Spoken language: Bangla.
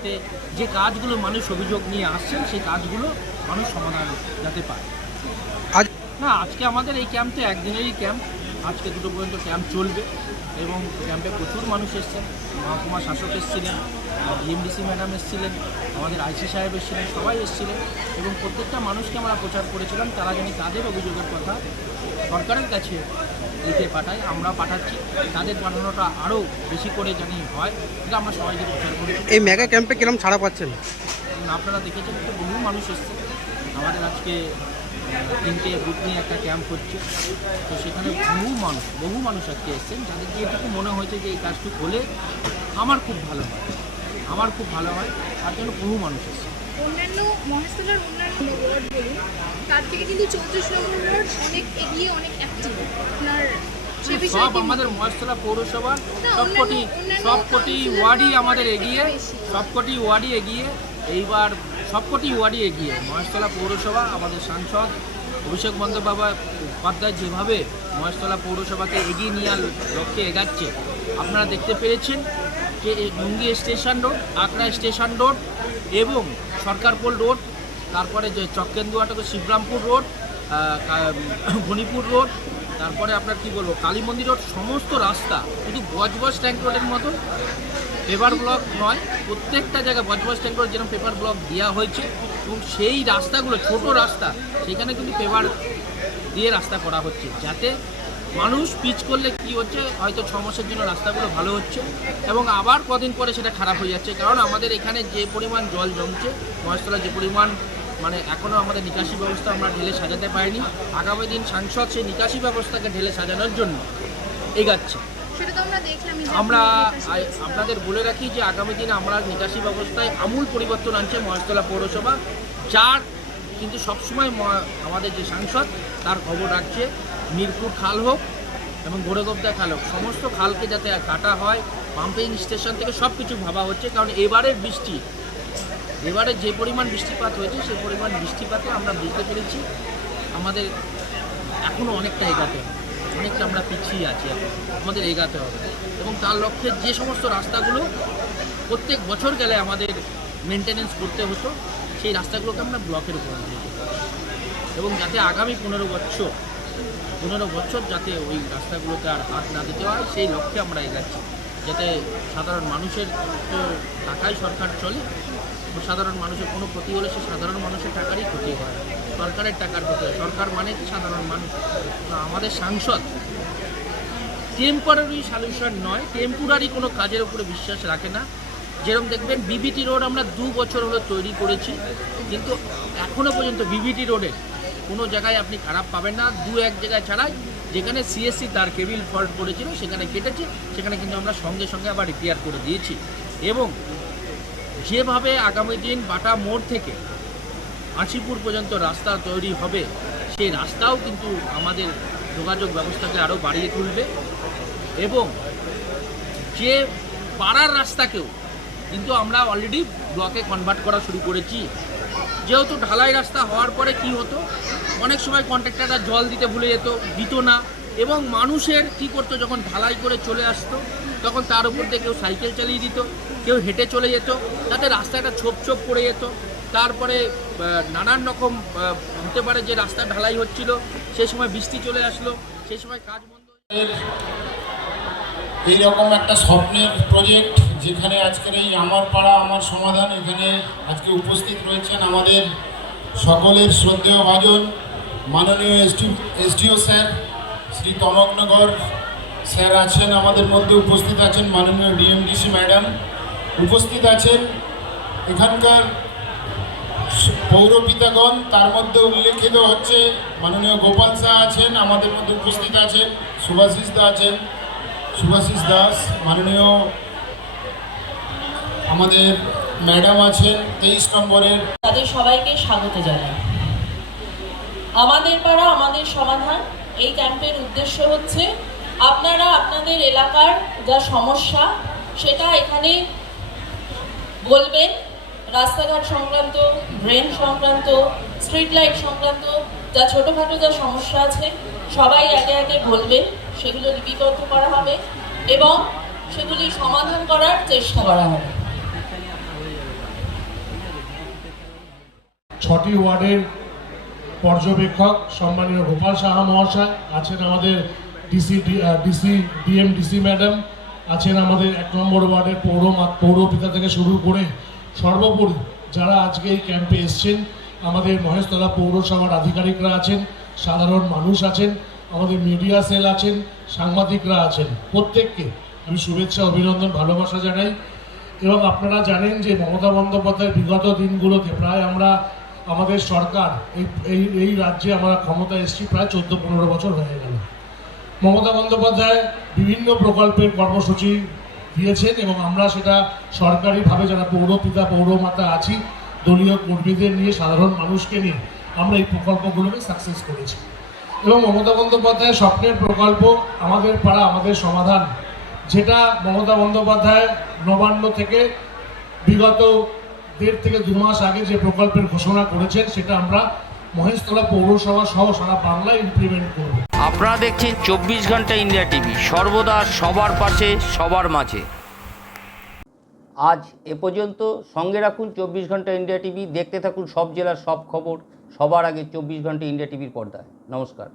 যাতে যে কাজগুলো মানুষ অভিযোগ নিয়ে আসছেন সেই কাজগুলো মানুষ সমাধান যাতে পায়। আজ না আজকে আমাদের এই ক্যাম্পটা একদিনেরই ক্যাম্প আজকে দুটো পর্যন্ত ক্যাম্প চলবে এবং ক্যাম্পে প্রচুর মানুষ এসছেন। মহকুমা শাসক এসেছিলেন ডিএমডিসি ম্যাডাম এসেছিলেন আমাদের আইসি সাহেব এসেছিলেন সবাই এসেছিলেন এবং প্রত্যেকটা মানুষকে আমরা প্রচার করেছিলাম। তারা যেন তাদের অভিযোগের কথা সরকারের কাছে লিখে পাঠায় আমরা পাঠাচ্ছি। তাদের পাঠানোটা আরও বেশি করে জানি হয় এটা আমরা সবাইকে প্রচার করি। এই মেগা ক্যাম্পে কিরম ছাড়া পাচ্ছেন? আপনারা দেখেছেন তো বহু মানুষ এসছে। আমাদের আজকে তিনটে বুথ নিয়ে একটা ক্যাম্প হচ্ছে। তো সেখানে বহু মানুষ বহু মানুষ আজকে এসছেন যাদেরকে এটুকু মনে হয়েছে যে এই কাজটুকু হলে আমার খুব ভালো হয়। আমার খুব ভালো হয় তার জন্য বহু মানুষ এসছে মহেশতলার অন্যান্য ওয়ার্ড বলুন তার থেকে কিন্তু চৌত্রিশ নম্বর ওয়ার্ড অনেক এগিয়ে অনেক অ্যাক্টিভ আপনার সব আমাদের মহেশতলা পৌরসভার না, সবকটি সবকটি ওয়ার্ডই আমাদের এগিয়ে সবকটি ওয়ার্ডই এগিয়ে। এইবার সবকটি ওয়ার্ডই এগিয়ে। মহেশতলা পৌরসভা আমাদের সাংসদ অভিষেক বন্দ্যোপাধ্যায় উপাধ্যায় যেভাবে মহেশতলা পৌরসভাকে এগিয়ে নেওয়ার লক্ষ্যে এগাচ্ছে আপনারা দেখতে পেরেছেন যে এই লুঙ্গি station road Akra station road এবং সরকারপোল রোড তারপরে যে চক্কেন্দুয়াটকে শিবরামপুর রোড আহ, ভণিপুর রোড তারপরে আপনার কি বলব কালী মন্দির রোড সমস্ত রাস্তা শুধু বজবজ ট্যাঙ্ক রোডের মতো পেপার ব্লক নয় প্রত্যেকটা জায়গায় বজবজ ট্যাঙ্ক রোড যেরকম পেপার ব্লক দেওয়া হয়েছে এবং সেই রাস্তাগুলো ছোট রাস্তা সেখানে কিন্তু পেপার দিয়ে রাস্তা করা হচ্ছে যাতে মানুষ পিচ করলে কি হচ্ছে? হয়তো ছ মাসের জন্য রাস্তাগুলো ভালো হচ্ছে এবং আবার কদিন পরে সেটা খারাপ হয়ে যাচ্ছে। কারণ আমাদের এখানে যে পরিমাণ জল জমছে মহেশতলা যে পরিমাণ মানে এখনও আমাদের নিকাশি ব্যবস্থা আমরা ঢেলে সাজাতে পারিনি আগামী দিন সাংসদ সেই নিকাশি ব্যবস্থাকে ঢেলে সাজানোর জন্য এগাচ্ছে। আমরা আপনাদের বলে রাখি যে আগামী দিনে আমরা নিকাশি ব্যবস্থায় আমূল পরিবর্তন আনছে মহেশতলা পৌরসভা যার কিন্তু সবসময় আমাদের যে সাংসদ তার খবর রাখছে। মিরপুর খাল হোক এবং গোড়েগোবদা খাল হোক, সমস্ত খালকে যাতে কাটা হয় পাম্পিং স্টেশন থেকে সব কিছু ভাবা হচ্ছে, কারণ এবারের বৃষ্টি এবারে যে পরিমাণ বৃষ্টিপাত হয়েছে সেই পরিমাণ বৃষ্টিপাতে আমরা বুঝতে পেরেছি। আমাদের এখনও অনেকটা এগাতে হবে, অনেকটা আমরা পিছিয়ে আছি আমাদের এগাতে হবে। এবং তার লক্ষ্যে যে সমস্ত রাস্তাগুলো প্রত্যেক বছর গেলে আমাদের মেনটেনেন্স করতে হতো, সেই রাস্তাগুলোকে আমরা ব্লকের উপর এবং যাতে আগামী পনেরো বছর পনেরো বছর যাতে ওই রাস্তাগুলোতে আর হাত না দিতে হয়, সেই লক্ষ্যে আমরা এগাচ্ছি। যাতে সাধারণ মানুষের তো টাকাই সরকার চলে সাধারণ মানুষের কোনো ক্ষতি হলে সে সাধারণ মানুষের টাকারই ক্ষতি হয়। সরকারের টাকার ক্ষতি হয়, সরকার মানে কি সাধারণ মানুষ? আমাদের সাংসদ টেম্পোরারি সলিউশন নয় টেম্পোরারি কোনো কাজের উপরে বিশ্বাস রাখে না। যেরকম দেখবেন বিবিটি রোড আমরা দু বছর হলো তৈরি করেছি, কিন্তু এখনও পর্যন্ত বিবিটি রোডে কোনো জায়গায় আপনি খারাপ পাবেন না। দু এক জায়গায় ছাড়াই যেখানে সিএসসি তার কেবিল ফল্ট পড়েছিল সেখানে কেটেছে, সেখানে কিন্তু আমরা সঙ্গে সঙ্গে আবার রিপেয়ার করে দিয়েছি। এবং যেভাবে আগামী দিন বাটা মোড় থেকে আশিপুর পর্যন্ত রাস্তা তৈরি হবে, সেই রাস্তাও কিন্তু আমাদের যোগাযোগ ব্যবস্থাকে আরও বাড়িয়ে তুলবে। এবং যে পাড়ার রাস্তাকেও কিন্তু আমরা অলরেডি ব্লকে কনভার্ট করা শুরু করেছি। যেহেতু ঢালাই রাস্তা হওয়ার পরে কি হতো? অনেক সময় কন্ট্রাক্টাররা জল দিতে ভুলে যেত, দিত না। এবং মানুষের কি করতো, যখন ঢালাই করে চলে আসতো, তখন তার উপর দিয়ে কেউ সাইকেল চালিয়ে দিত, কেউ হেঁটে চলে যেত, তাতে রাস্তাটা ছোপ ছোপ পড়ে যেত। তারপরে নানান রকম হতে পারে যে রাস্তা ঢালাই হচ্ছিল, সেই সময় বৃষ্টি চলে আসলো, সেই সময় কাজ বন্ধ এইরকম একটা স্বপ্নের প্রজেক্ট যেখানে আজকের এই আমার পাড়া, আমার সমাধান, এখানে আজকে উপস্থিত রয়েছেন আমাদের সকলের শ্রদ্ধেয় ভাজন। মাননীয় এসডি, এসডিও স্যার, শ্রী তমকনগর স্যার আছেন আমাদের মধ্যে উপস্থিত আছেন মাননীয় ডিএমডিসি ম্যাডাম। উপস্থিত আছেন এখানকার পৌরপিতাগণ তার মধ্যে উল্লেখিত হচ্ছে মাননীয় গোপাল শাহ আছেন, আমাদের মধ্যে উপস্থিত আছেন সুভাষিস দা আছেন। সুভাষিস দাস, মাননীয় আমাদের ম্যাডাম আছেন, তেইশ নম্বরের। তাদের সবাইকে স্বাগত জানাই। আমাদের পাড়া, আমাদের সমাধান। এই ক্যাম্পের উদ্দেশ্য হচ্ছে, আপনারা আপনাদের এলাকার যা সমস্যা, সেটা এখানে বলবেন। রাস্তাঘাট সংক্রান্ত ড্রেন সংক্রান্ত স্ট্রিট লাইট সংক্রান্ত, যা ছোটোখাটো যা সমস্যা আছে, সবাই একে একে বলবেন। সেগুলো লিপিবদ্ধ করা হবে এবং সেগুলি সমাধান করার চেষ্টা করা হবে। ছটি ওয়ার্ডের পর্যবেক্ষক সম্মানীয় গোপাল সাহা মহাশয়, আছেন আমাদের DC DC DM DC madam আছেন আমাদের এক নম্বর ওয়ার্ডের পৌর পৌরপিতা থেকে শুরু করে সর্বোপরি যারা আজকে এই ক্যাম্পে এসছেন, আমাদের মহেশতলা পৌরসভার আধিকারিকরা আছেন, সাধারণ মানুষ আছেন, আমাদের মিডিয়া সেল আছেন, সাংবাদিকরা আছেন, প্রত্যেককে আমি শুভেচ্ছা, অভিনন্দন, ভালোবাসা জানাই। এবং আপনারা জানেন যে মমতা বন্দ্যোপাধ্যায় বিগত দিনগুলোতে প্রায় আমরা আমাদের সরকার এই এই এই রাজ্যে আমরা ক্ষমতা এসেছি, প্রায় চোদ্দ পনেরো বছর হয়ে গেল। মমতা বন্দ্যোপাধ্যায় বিভিন্ন প্রকল্পের কর্মসূচি দিয়েছেন এবং আমরা সেটা সরকারিভাবে যারা পৌরপিতা, পৌরমাতা আছি, দলীয় কর্মীদের নিয়ে, সাধারণ মানুষকে নিয়ে আমরা এই প্রকল্পগুলোকে সাকসেস করেছি। এবং মমতা বন্দ্যোপাধ্যায়ের স্বপ্নের প্রকল্প, আমাদের পাড়া, আমাদের সমাধান, যেটা মমতা বন্দ্যোপাধ্যায় নবান্ন থেকে বিগত দেড় থেকে দু মাস আগে যে প্রকল্পের ঘোষণা করেছেন সেটা আমরা মহেশতলা পৌরসভা সহ সারা বাংলায় ইমপ্লিমেন্ট করব। আপনারা দেখছেন চব্বিশ ঘণ্টা ইন্ডিয়া টিভি সর্বদা সবার পাশে সবার মাঝে। আজ এ পর্যন্ত সঙ্গে রাখুন চব্বিশ ঘণ্টা ইন্ডিয়া টিভি দেখতে থাকুন সব জেলার সব খবর সবার আগে চব্বিশ ঘণ্টা ইন্ডিয়া টিভির পর্দায়। নমস্কার।